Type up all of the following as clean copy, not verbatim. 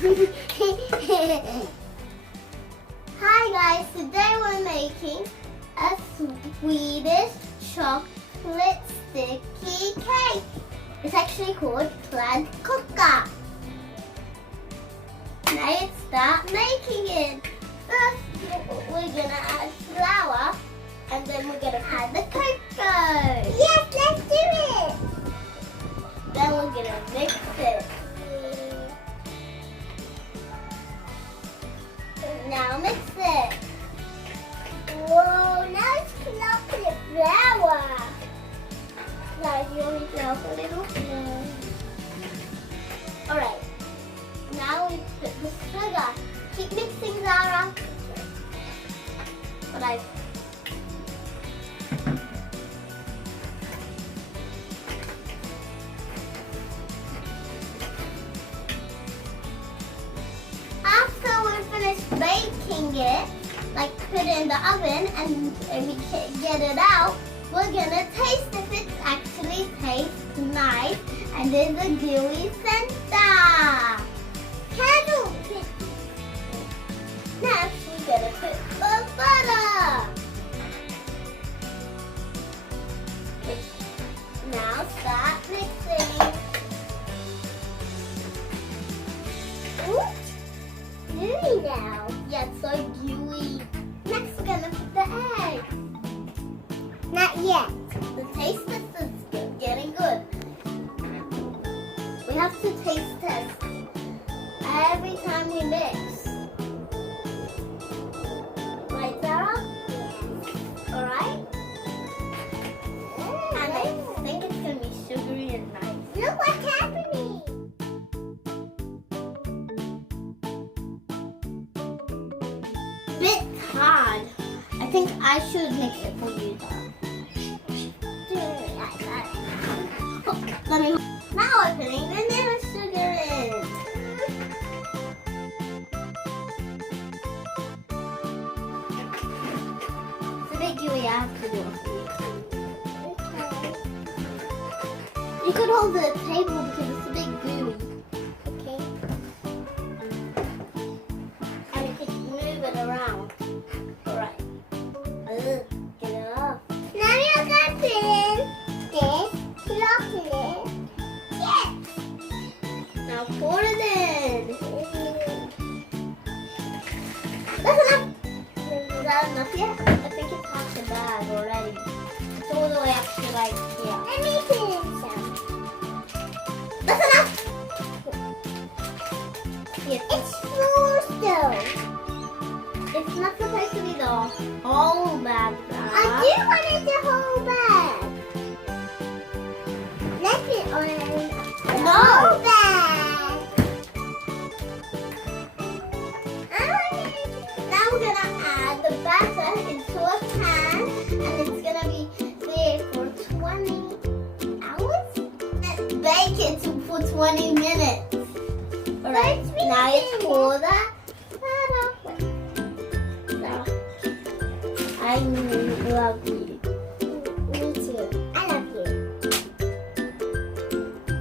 Hi guys, today we're making a Swedish chocolate sticky cake. It's actually called Kladdkaka. Now let's start making it. First, we're gonna add flour and then we're gonna add the cocoa. Yes, let's do it. Then we're gonna mix it. Now mix it. Whoa, now it's chocolate flour. Now you only drop a little. Alright. Now we put the sugar. Keep mixing, Zara. But after we're finished baking it, like put it in the oven and we get it out, we're gonna taste if it actually tastes nice and there's a gooey center. Next, we're gonna put the butter. Now start mixing. Oops, gooey now. Yeah, it's so gooey. Next, we're gonna put the egg. Not yet. The taste is getting good. We have to taste test every time we mix. Right, Sarah? Yes. Alright? And I think it's going to be sugary and nice. Look what's happening! Bit hard. I think I should mix it for you, though. Let me. Now I'm putting vanilla sugar in. It's a bit gooey. I have to do it for you. Okay. You could hold the table because it's a bit gooey. Okay. And you could move it around. Alright. Get it off. Now you're going to put in this chocolate. Yes. Now pour it in. That's enough. Is that enough yet? I think it's half the bag already. It's all the way up to like here. Let me put in some. That's enough. Here. It's full though. It's not supposed to be the whole bag. I do want it the whole bag. Let it on the whole bag. Now we're gonna add the batter into a pan, and it's gonna be there for 20 hours. Let's bake it for 20 minutes. Alright, now it's pour that batter. I love you. Me too. I love you.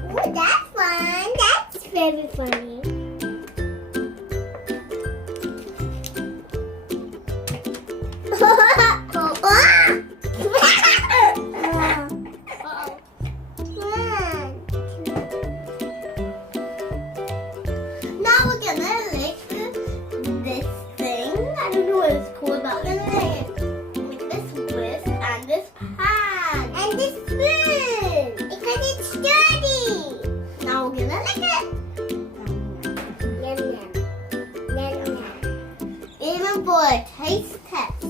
Oh, that's fun. That's very funny. Now we're gonna lick this thing. I don't know what it's called, but we're gonna lick it with this whisk and this pan. And this spoon. Because it's sturdy. Now we're gonna lick it. Yum, yum. Yum, yum. Even for a taste test.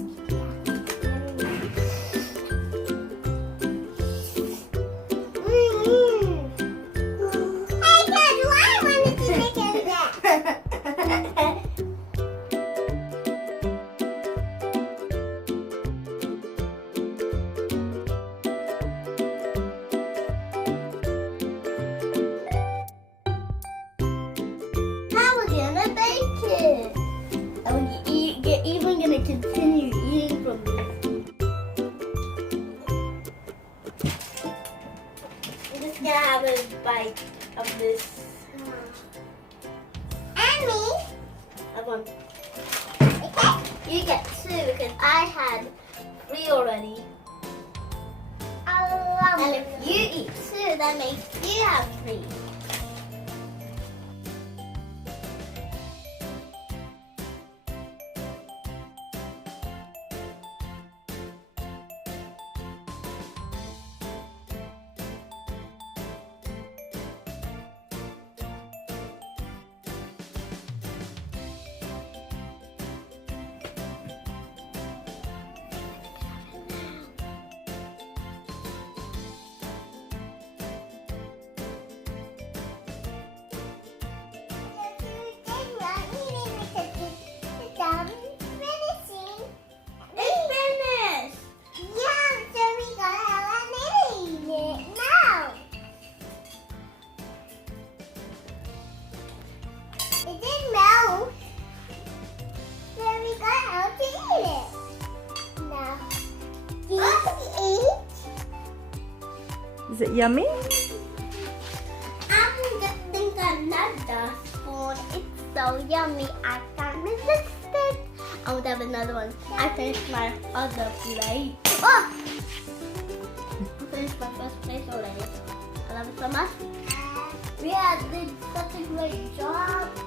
You're even going to continue eating from this. I'm just going to have a bite of this. And yummy. I won. Okay. You get 2 because I had 3 already. And if you eat 2, that makes you have 3. Is it yummy? I'm getting another spoon. It's so yummy. I can't resist it. I would have another one. I finished my other plate. Oh! I finished my first plate already. I love it so much. We did such a great job.